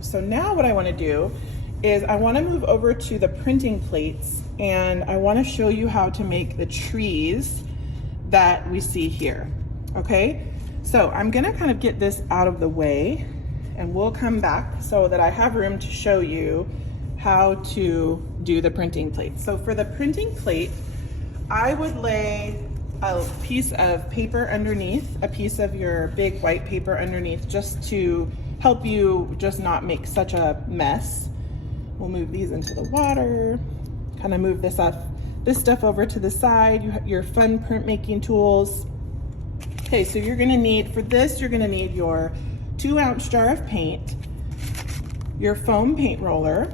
So now what I want to do is I want to move over to the printing plates, and I want to show you how to make the trees that we see here. Okay, so I'm gonna kind of get this out of the way and we'll come back so that I have room to show you how to do the printing plate. So for the printing plate, I would lay a piece of paper underneath, a piece of your big white paper underneath, just to help you just not make such a mess. We'll move these into the water, kind of move this stuff over to the side, your fun printmaking tools. Okay, so you're gonna need, for this, you're gonna need your 2-ounce jar of paint, your foam paint roller,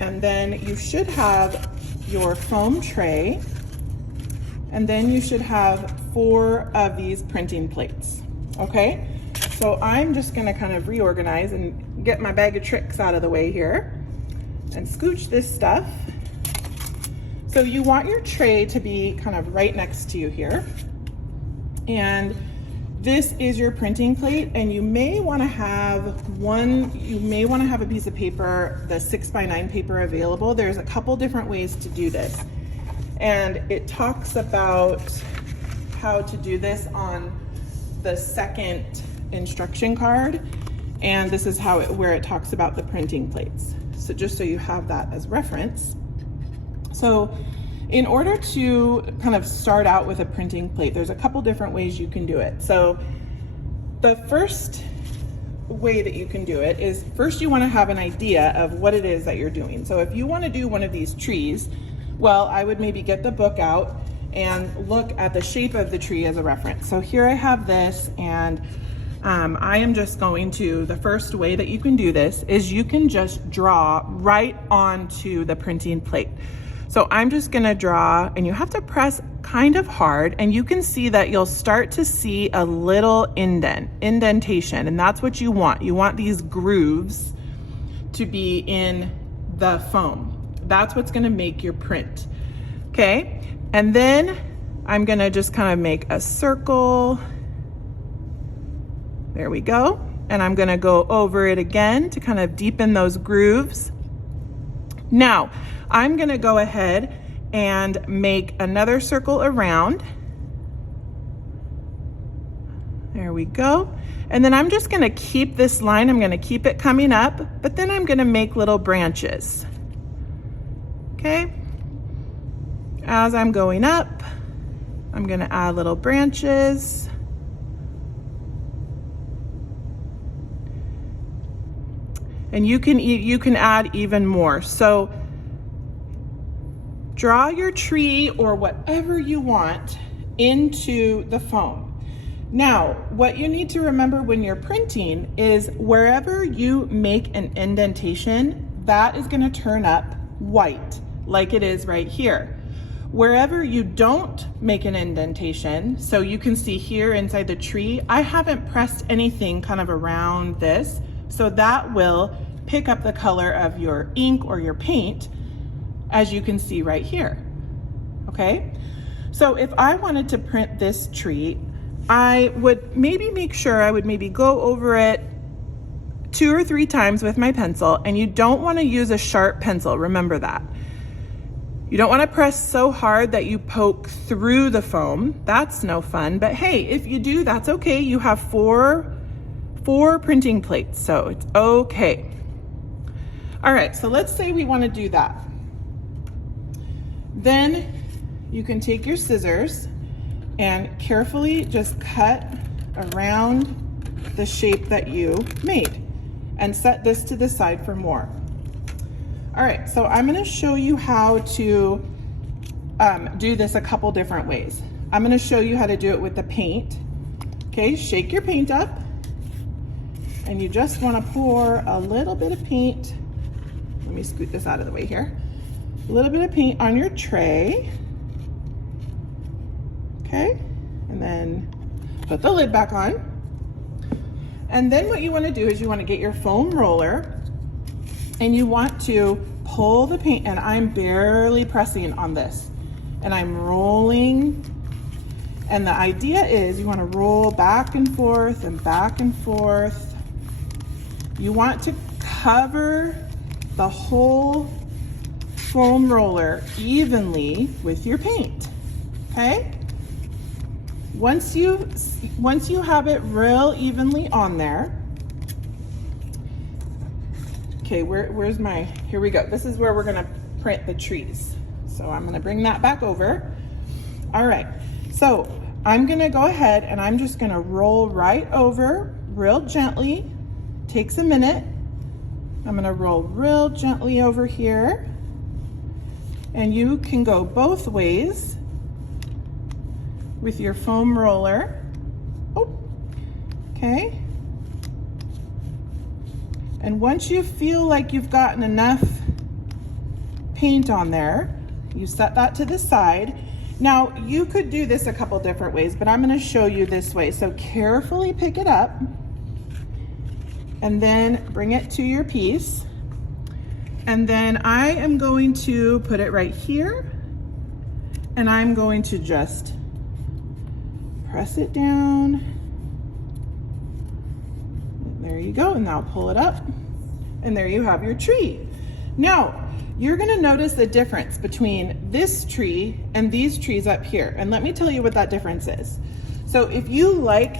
and then you should have your foam tray, and then you should have 4 of these printing plates, okay? So I'm just gonna kind of reorganize and get my bag of tricks out of the way here and scooch this stuff. So you want your tray to be kind of right next to you here. And this is your printing plate, and you may wanna have a piece of paper, the 6x9 paper available. There's a couple different ways to do this. And it talks about how to do this on the second instruction card, and this is where it talks about the printing plates. So just so you have that as reference. So in order to kind of start out with a printing plate, there's a couple different ways you can do it. So the first way that you can do it is, first you want to have an idea of what it is that you're doing. So if you want to do one of these trees, well, I would maybe get the book out and look at the shape of the tree as a reference. So here I have this, and I am just going to, the first way that you can do this is you can just draw right onto the printing plate. So I'm just gonna draw, and you have to press kind of hard, and you can see that you'll start to see a little indentation, and that's what you want. You want these grooves to be in the foam. That's what's gonna make your print, okay? And then I'm gonna just kind of make a circle. There we go. And I'm gonna go over it again to kind of deepen those grooves. Now, I'm gonna go ahead and make another circle around. There we go. And then I'm just gonna keep this line, I'm gonna keep it coming up, but then I'm gonna make little branches. Okay? As I'm going up, I'm gonna add little branches. And you can add even more. So draw your tree or whatever you want into the foam. Now, what you need to remember when you're printing is wherever you make an indentation, that is gonna turn up white, like it is right here. Wherever you don't make an indentation, so you can see here inside the tree, I haven't pressed anything kind of around this, so that will pick up the color of your ink or your paint, as you can see right here, okay? So if I wanted to print this tree, I would maybe make sure I would maybe go over it 2 or 3 times with my pencil, and you don't want to use a sharp pencil, remember that. You don't want to press so hard that you poke through the foam. That's no fun, but hey, if you do, that's okay. You have four printing plates, so it's okay. All right, so let's say we want to do that. Then you can take your scissors and carefully just cut around the shape that you made and set this to the side for more. All right, so I'm gonna show you how to do this a couple different ways. I'm gonna show you how to do it with the paint. Okay, shake your paint up, and you just wanna pour a little bit of paint. Let me scoot this out of the way here. A little bit of paint on your tray. Okay, and then put the lid back on. And then what you wanna do is you wanna get your foam roller, and you want to pull the paint, and I'm barely pressing on this, and I'm rolling. And the idea is you want to roll back and forth and back and forth. You want to cover the whole foam roller evenly with your paint, okay? Once you have it real evenly on there, okay, where's my, here we go. This is where we're gonna print the trees. So I'm gonna bring that back over. All right, so I'm gonna go ahead and I'm just gonna roll right over real gently. Takes a minute. I'm gonna roll real gently over here. And you can go both ways with your foam roller. Oh, okay. And once you feel like you've gotten enough paint on there, you set that to the side. Now, you could do this a couple different ways, but I'm gonna show you this way. So carefully pick it up and then bring it to your piece. And then I am going to put it right here, and I'm going to just press it down. There you go, and now pull it up, and there you have your tree. Now, you're gonna notice the difference between this tree and these trees up here, and let me tell you what that difference is. So if you like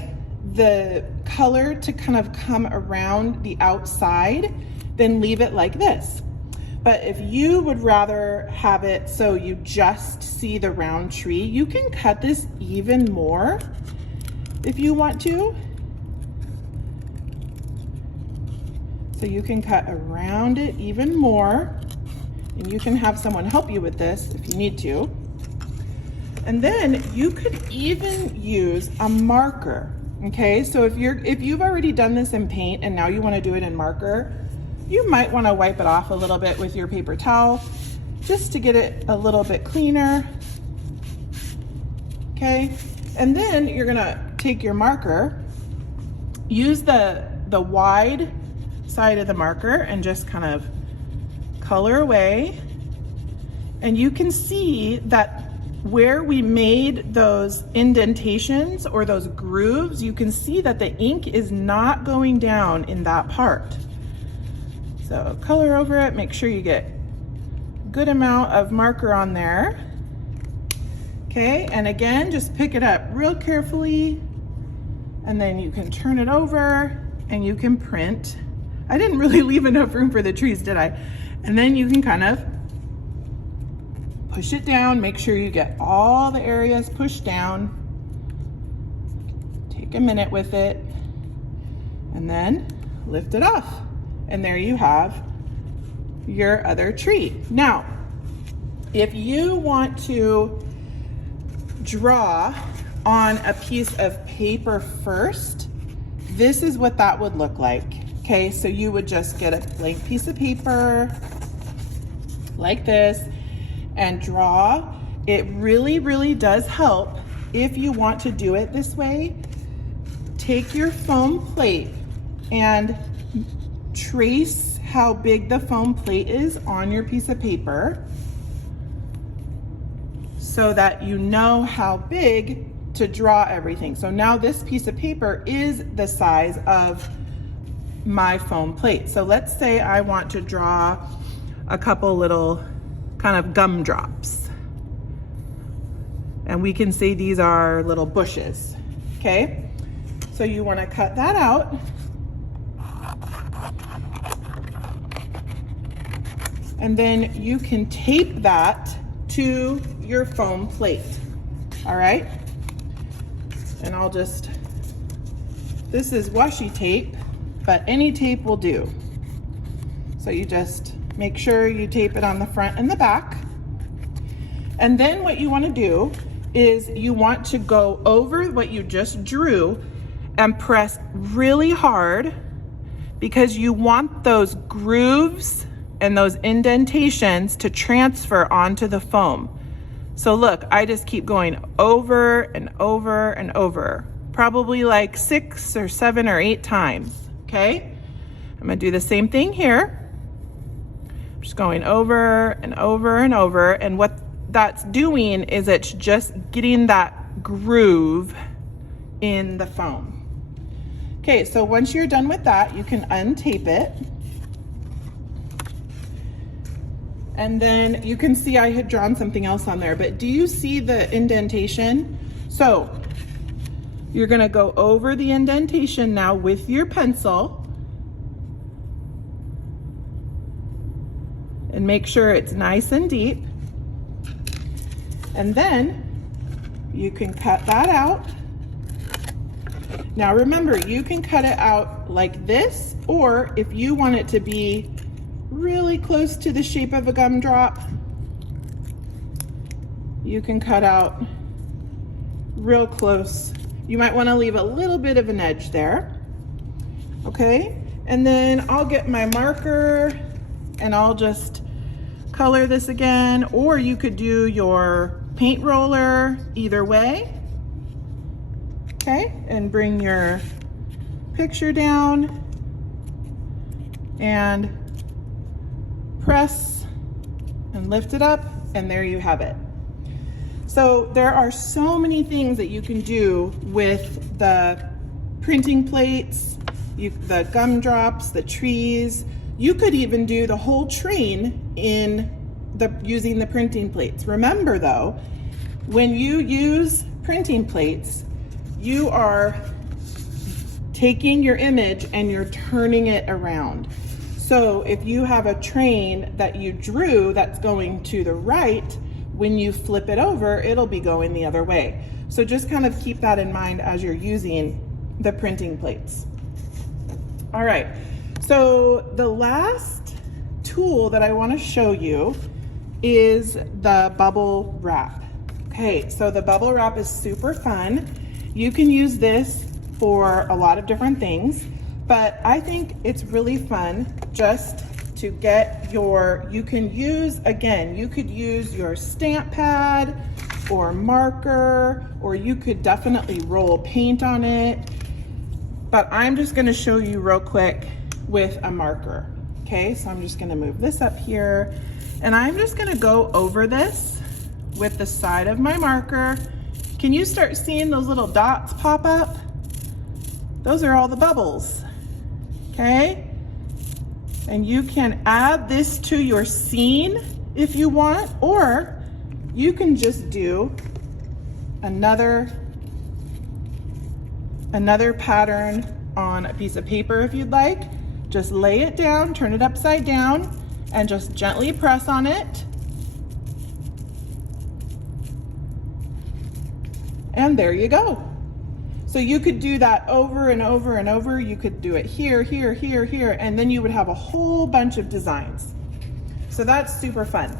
the color to kind of come around the outside, then leave it like this. But if you would rather have it so you just see the round tree, you can cut this even more if you want to. So you can cut around it even more, and you can have someone help you with this if you need to. And then you could even use a marker, okay? So if you've already done this in paint and now you wanna do it in marker, you might wanna wipe it off a little bit with your paper towel just to get it a little bit cleaner, okay? And then you're gonna take your marker, use the wide side of the marker and just kind of color away. And you can see that where we made those indentations or those grooves, you can see that the ink is not going down in that part. So color over it, make sure you get a good amount of marker on there. Okay, and again, just pick it up real carefully, and then you can turn it over and you can print. I didn't really leave enough room for the trees, did I? And then you can kind of push it down, make sure you get all the areas pushed down. Take a minute with it, and then lift it off. And there you have your other tree. Now, if you want to draw on a piece of paper first, this is what that would look like. Okay, so you would just get a blank piece of paper like this and draw. It really, really does help if you want to do it this way. Take your foam plate and trace how big the foam plate is on your piece of paper so that you know how big to draw everything. So now this piece of paper is the size of my foam plate. So let's say I want to draw a couple little kind of gumdrops. And we can say these are little bushes, okay? So you want to cut that out. And then you can tape that to your foam plate, all right? And I'll just, this is washi tape, but any tape will do. So you just make sure you tape it on the front and the back. And then what you want to do is you want to go over what you just drew and press really hard, because you want those grooves and those indentations to transfer onto the foam. So look, I just keep going over and over and over, probably like 6 or 7 or 8 times, okay? I'm gonna do the same thing here. I'm just going over and over and over, and what that's doing is it's just getting that groove in the foam. Okay. Okay, so once you're done with that, you can untape it. And then you can see I had drawn something else on there, but do you see the indentation? So you're gonna go over the indentation now with your pencil and make sure it's nice and deep. And then you can cut that out. Now remember, you can cut it out like this, or if you want it to be really close to the shape of a gumdrop, you can cut out real close. You might want to leave a little bit of an edge there. Okay, and then I'll get my marker and I'll just color this again, or you could do your paint roller, either way. Okay, and bring your picture down and press and lift it up, and there you have it. So there are so many things that you can do with the printing plates, the gumdrops, the trees. You could even do the whole train using the printing plates. Remember though, when you use printing plates, you are taking your image and you're turning it around. So if you have a train that you drew that's going to the right, when you flip it over, it'll be going the other way. So just kind of keep that in mind as you're using the printing plates. All right, so the last tool that I want to show you is the bubble wrap. Okay, so the bubble wrap is super fun. You can use this for a lot of different things, but I think it's really fun just to get you can use, again, you could use your stamp pad or marker, or you could definitely roll paint on it. But I'm just gonna show you real quick with a marker. Okay, so I'm just gonna move this up here, and I'm just gonna go over this with the side of my marker. Can you start seeing those little dots pop up? Those are all the bubbles, okay? And you can add this to your scene if you want, or you can just do another pattern on a piece of paper if you'd like. Just lay it down, turn it upside down, and just gently press on it. And there you go. So you could do that over and over and over. You could do it here, here, here, here, and then you would have a whole bunch of designs. So that's super fun.